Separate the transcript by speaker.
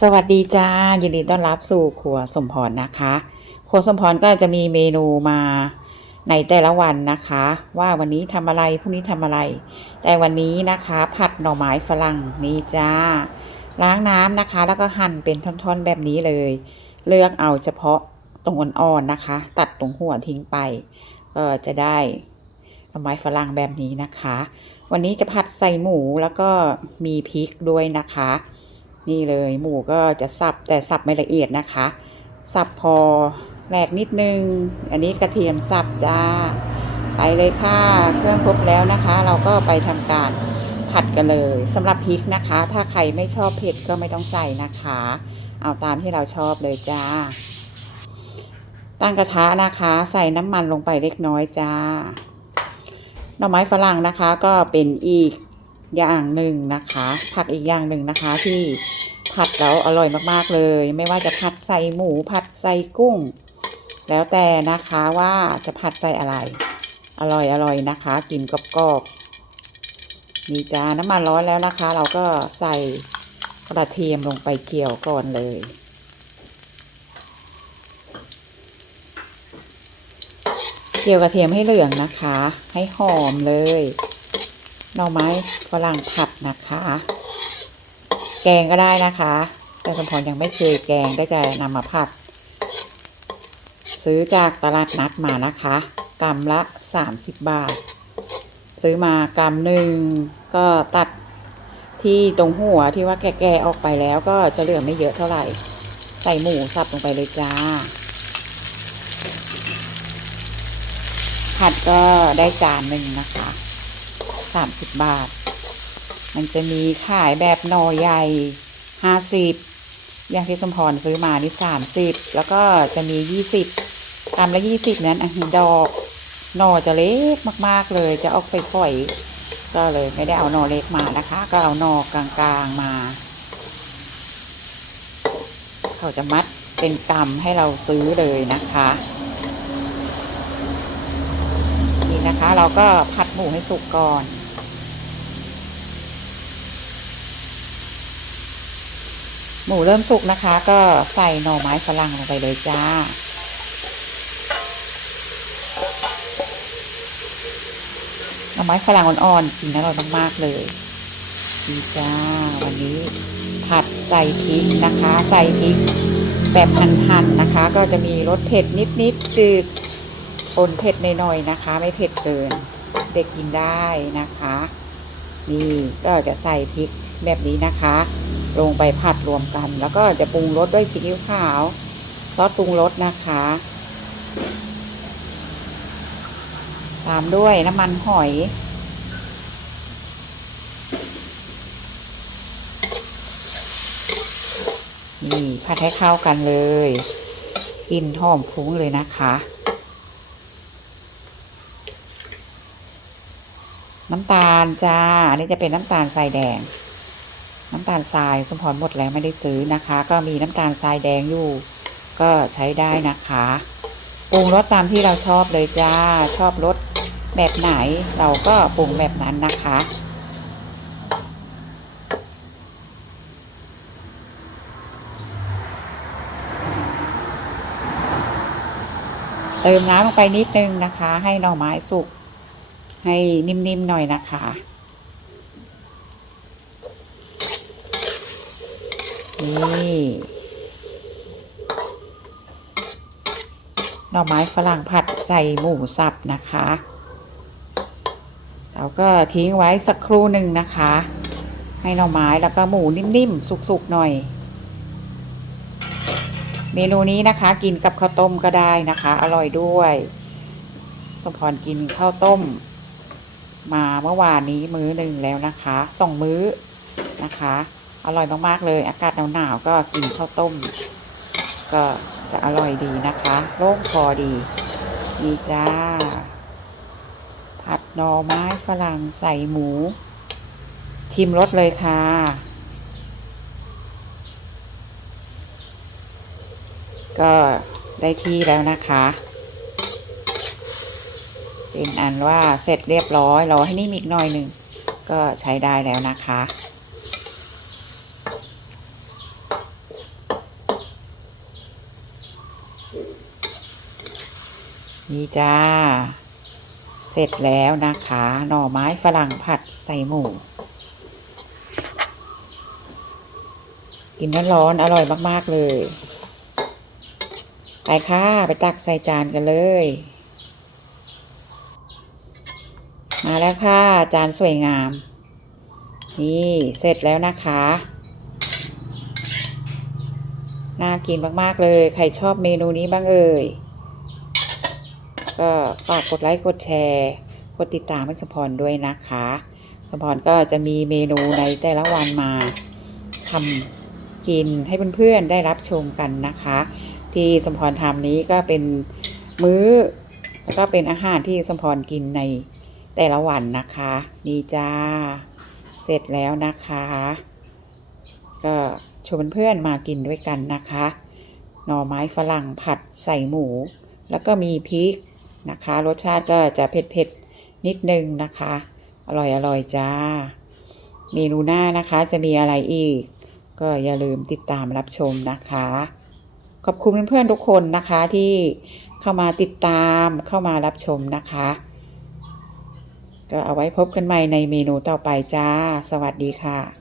Speaker 1: สวัสดีจ้ายินดีต้อนรับสู่ครัวสมพรนะคะ ครัวสมพรก็จะมีเมนูมาในแต่ละวันนะคะ ว่าวันนี้ทำอะไรพรุ่งนี้ทำอะไร แต่วันนี้นะคะผัดหน่อไม้ฝรั่งนี่จ้า ล้างน้ำนะคะ แล้วก็หั่นเป็นท่อนๆแบบนี้เลย เลือกเอาเฉพาะตรงอ่อนๆนะคะ ตัดตรงหัวทิ้งไปก็จะได้หน่อไม้ฝรั่งแบบนี้นะคะ วันนี้จะผัดใส่หมูแล้วก็มีพริกด้วยนะคะ นี่เลยหมูก็จะสับแต่สับไม่ละเอียดนะคะ สับพอแหลกนิดนึง อันนี้กระเทียมสับจ้า ไปเลยค่ะ เครื่องครบแล้วนะคะ เราก็ไปทำการผัดกันเลยสำหรับพริกนะคะ ถ้าใครไม่ชอบเผ็ดก็ไม่ต้องใส่นะคะ เอาตามที่เราชอบเลยจ้า ตั้งกระทะนะคะ ใส่น้ำมันลงไปเล็กน้อยจ้าหน่อไม้ฝรั่งนะคะก็เป็นอีก อย่างหนึ่งนะคะ ผักอีกอย่างหนึ่งนะคะที่ผัดแล้วอร่อยมากๆเลย ไม่ว่าจะผัดใส่หมูผัดใส่กุ้ง แล้วแต่นะคะว่าจะผัดใส่อะไร อร่อยอร่อยนะคะ กินกรอบๆนี่จ้าน้ำมันร้อนแล้วนะคะ เราก็ใส่กระเทียมลงไปเกี่ยวก่อนเลยเกี่ยวกระเทียมให้เหลืองนะคะ ให้หอมเลย หน่อไม้ฝรั่งผัดนะคะ แกงก็ได้นะคะแต่สมพรยังไม่เคยแกงก็จะนำมาผัด ซื้อจากตลาดนัดมานะคะกำละ 30 บาท ซื้อมากำหนึ่งก็ตัดที่ตรงหัวที่ว่าแก่ๆออกไปแล้วก็จะเหลือไม่เยอะเท่าไหร่ ใส่หมูสับลงไปเลยจ้า ผัดก็ได้จานหนึ่งนะคะ สามสิบบาท มันจะมีขายแบบหน่อใหญ่ห้าสิบอย่างที่สมพรซื้อมานี่สามสิบแล้วก็จะมียี่สิบกรัมละยี่สิบนั้นอะดอกหน่อจะเล็กมาก ๆเลยจะออกไปฝอยก็เลยไม่ได้เอาหน่อเล็กมานะคะ ก็เอาหน่อกลางๆมา เขาจะมัดเป็นกรัมให้เราซื้อเลยนะคะ นี่นะคะเราก็ผัดหมูให้สุกก่อน หมูเริ่มสุกนะคะ ก็ใส่หน่อไม้ฝรั่งลงไปเลยจ้า หน่อไม้ฝรั่งอ่อนๆกินอร่อยมากๆเลยดีจ้า วันนี้ผัดใส่พริกนะคะ ใส่พริกแบบหั่นๆนะคะ ก็จะมีรสเผ็ดนิดๆจืดปนเผ็ดหน่อยๆนะคะ ไม่เผ็ดเกิน เด็กกินได้นะคะ นี่ก็จะใส่พริกแบบนี้นะคะ ลงไปผัดรวมกัน แล้วก็จะปรุงรสด้วยซีอิ๊วขาว ซอสปรุงรสนะคะ ตามด้วยน้ำมันหอยนี่ผัดให้เข้ากันเลยกลิ่นหอมฟุ้งเลยนะคะ น้ำตาลจ้า อันนี้จะเป็นน้ำตาลทรายแดง น้ำตาลทรายสมพรหมดแล้วไม่ได้ซื้อนะคะ ก็มีน้ำตาลทรายแดงอยู่ ก็ใช้ได้นะคะปรุงรสตามที่เราชอบเลยจ้าชอบรสแบบไหนเราก็ปรุงแบบนั้นนะคะ เติมน้ำลงไปนิดนึงนะคะ ให้หน่อไม้สุกให้นิ่มๆหน่อยนะคะ นี่หน่อไม้ฝรั่งผัดใส่หมูสับนะคะ เราก็ทิ้งไว้สักครู่หนึ่งนะคะ ให้หน่อไม้แล้วก็หมูนิ่มๆ สุกๆหน่อย เมนูนี้นะคะกินกับข้าวต้มก็ได้นะคะ อร่อยด้วย สมพรกินข้าวต้ม มาเมื่อวานนี้มื้อหนึ่งแล้วนะคะสองมื้อนะคะ อร่อยมากๆเลย อากาศหนาวๆก็กินข้าวต้ม ก็จะอร่อยดีนะคะโล่งคอดีนี่จ้า ผัดหน่อไม้ฝรั่งใส่หมู ชิมรสเลยค่ะก็ได้ที่แล้วนะคะ เป็นอันว่าเสร็จเรียบร้อยรอให้นิ่มอีกหน่อยหนึ่งก็ใช้ได้แล้วนะคะ นี่จ้า เสร็จแล้วนะคะ หน่อไม้ฝรั่งผัดใส่หมู กินร้อนๆอร่อยมาก ๆ เลย ไปค่ะ ไปตักใส่จานกันเลย มาแล้วค่ะ จานสวยงาม นี่ เสร็จแล้วนะคะ น่ากินมาก ๆ เลย ใครชอบเมนูนี้บ้างเอ่ย ก็ฝากกดไลค์ กดแชร์ กดติดตามให้สมพรด้วยนะคะ สมพรก็จะมีเมนูในแต่ละวันมาทำกินให้เพื่อนๆได้รับชมกันนะคะ ที่สมพรทำนี้ก็เป็นมื้อ แล้วก็เป็นอาหารที่สมพรกินในแต่ละวันนะคะ นี่จ้า เสร็จแล้วนะคะ ก็ ชวนเพื่อนมากินด้วยกันนะคะ หน่อไม้ฝรั่งผัดใส่หมู แล้วก็มีพริกนะคะ รสชาติก็จะเผ็ดๆนิดนึงนะคะ อร่อยอร่อยจ้า เมนูหน้านะคะจะมีอะไรอีก ก็อย่าลืมติดตามรับชมนะคะ ขอบคุณเพื่อนๆทุกคนนะคะที่เข้ามาติดตามเข้ามารับชมนะคะ ก็เอาไว้พบกันใหม่ในเมนูต่อไปจ้า สวัสดีค่ะ